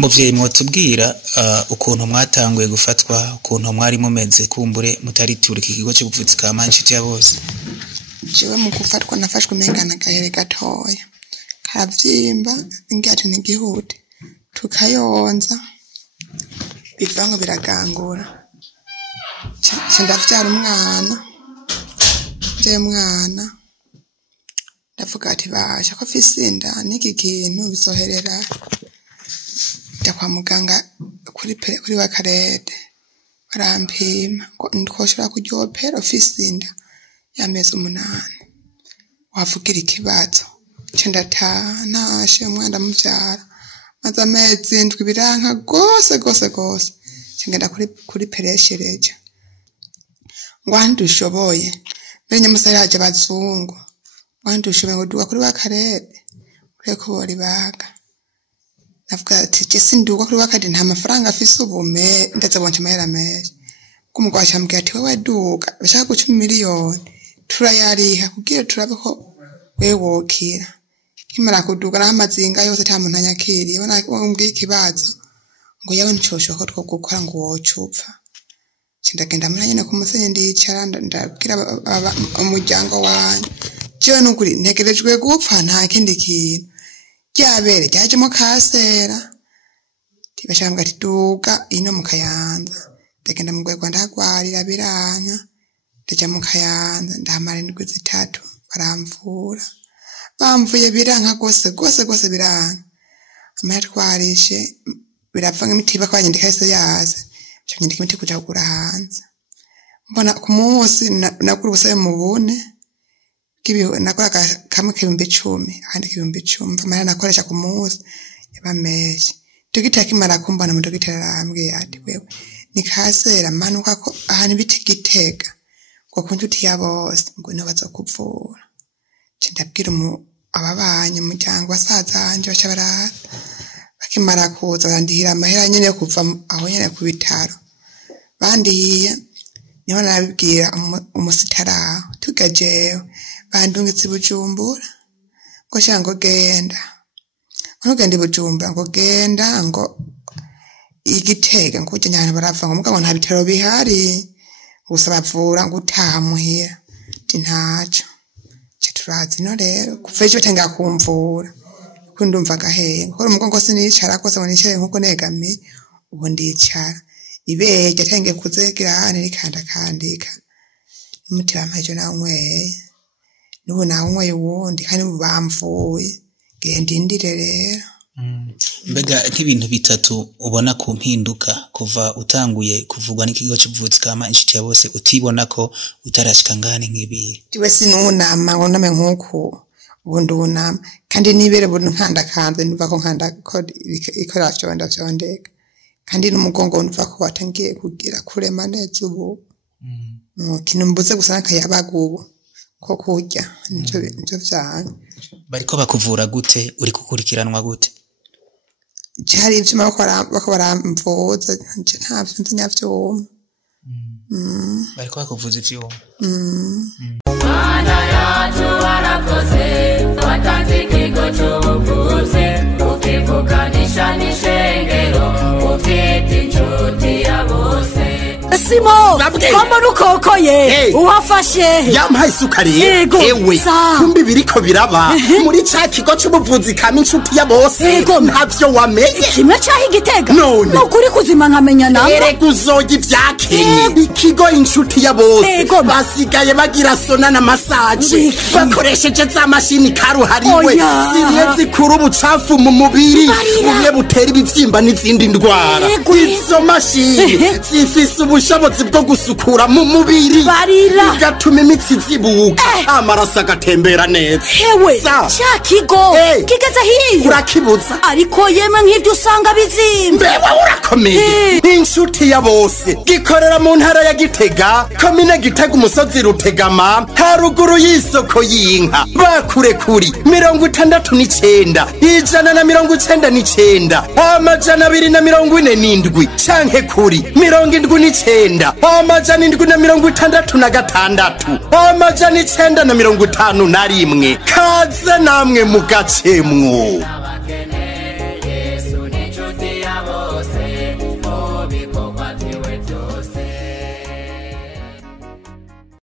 Muvyeyi mwotubwira ukuntu mwatanguye gufatwa ukuntu mwari mumeze kumbure mutaritura iki kigo cy'ubuvuzi ka Inshuti ya Bose. Jewe mu gufatwa nafashwe mengana gahere gatoya kavyimba ingati n'igihute tukayonza bivango biragangura ndavyara umwana ndavuga ati basha ko fisinda niki kintu bisoherera nda kwa muganga kuri wa Karede barampima ko ndikoshora kuryopera fisinda y'amezi 8 wavugira ikibazo cendatanashe umwana muvyara maze amezi 7 biranka gose cengenda kuri pereshereje ngwandushoboye benye musaraje bazungu ngwandushoboye ngoduka kuri wa Karede ureko bori baga navuga ati je nduka kuri wa Karede nta mafaranga afise ubume ndaza bonje mahera menshi kumugwasha mbwira ati wewe duka bashaka guca miliyoni turayariha kugira turabe ko wewokira kimara kuduka n'amazinga yose nta muntu anyakiriye bona umbwiye ikibazo ngo yawe ncoshoka two gukora ngo wocupfa cindagenda muri nyene ku musenyi ndicara ndabwira umuryango wanje je n'ukuri ntegerejwe gupfa nta kindi kintu ryabere ryajemo kasera tibashambwa ati duka ino mu Kayanza ndagenda mu Rwego ndagwarira biranka ndaja mu Kayanza ndamara 3 baramvura bamvuye biranka gose biranka amatwarishe biravanga imiti bakwanyandika yose yaze cyanyandika imiti kuja kugura hanze mbona ku munsi nakuru busaye mu bune kibiho nakora kamwe k'ibihumbi 10 ahandi k'ibihumbi 10 amara nakoresha ku munsi yabameje dogita kimara kumbana mu dogita arambwiye ati wewe ni kasera manuka ko ahani biti Gitega ngo Inshuti ya Bose ngo nabaza kuvura ndabwira ababanye umuryango wasazanje bacabara bakimara kuza bandihira amahera nyene kuva aho nyene ku bitaro bandiye niho nabibwira umusitara tugajeyo bandungitse Bujumbura ngo shango genda ntugende Bujumbura ngo genda ngo Igitega ngo ujye nyane barava ngo mugabo nta bitaro bihari gusa bavura ngo utaha muhira ntaco turazi no rero kufeje batenga kumvura kundumva gahe ko umugongo sinicara kose bonichere nkuko negami ubu ndicara ibeje tenge kuzegira hane rikanda kandika umutima majo na umwe nubu na umwe wundi kandi bamvuye genda indire rero mbega nk'ibintu bitatu ubona ku mpinduka kuva utanguye kuvugwa n'ikigo cy'ubuvuzi ka Inshuti ya Bose utibona ko utarashika ngane nk'ibiri tiwe sinunama ngo name nkuko ubundi unama kandi nibere buntu nkanda kanze niva ko nkanda ko ikora vyondeka kandi n'umugongo niva ko watangiye kugira kurema neza ubu kintu mbuze gusana kayabagubu ko kurya nico vyane bariko bakuvura gute uri kukurikiranwa gute Jari ivyuma bako baramvuza ntavyo nzinyavyo bariko bakuvuza ivyuma Mana yacu warakoze watanze ikigo cy'ubuvuzi ukivukanisha n'ishengero ufite Inshuti ya Bose Simo kombo rukokoye uwafashe yampaye isukari ewe kumbi biriko biraba muri ca kigo cy'ubuvuzi ka Inshuti ya Bose ntavyo wamenye kimwe cyahi Gitega none nukuri kuzima nkamenya nawe erega uzoga ivyakenye ikigo Inshuti ya Bose basigaye bagira sona na massage bakoresheje za mashini karuhariwe ziriye zikura ubucafu mu mubiri bumwe butera ibivyimba n'izindi ndwara izo mashini zifise ubushobozi bwo gusukura mu mubiri bigatuma imitsi zibuka amaraso agatembera neza hewe cya kigo kigeze hiyo urakibuza ariko yemwe nk'ibyo usanga bizimba mbewe urakomeye Inshuti ya Bose gikorera mu ntara ya Gitega komine Gitega umusozi Rutegama haruguru y'isoko y'inka bakure kuri 69 199 247 canke kuri 79 766 951 kaze namwe mu gacemwo.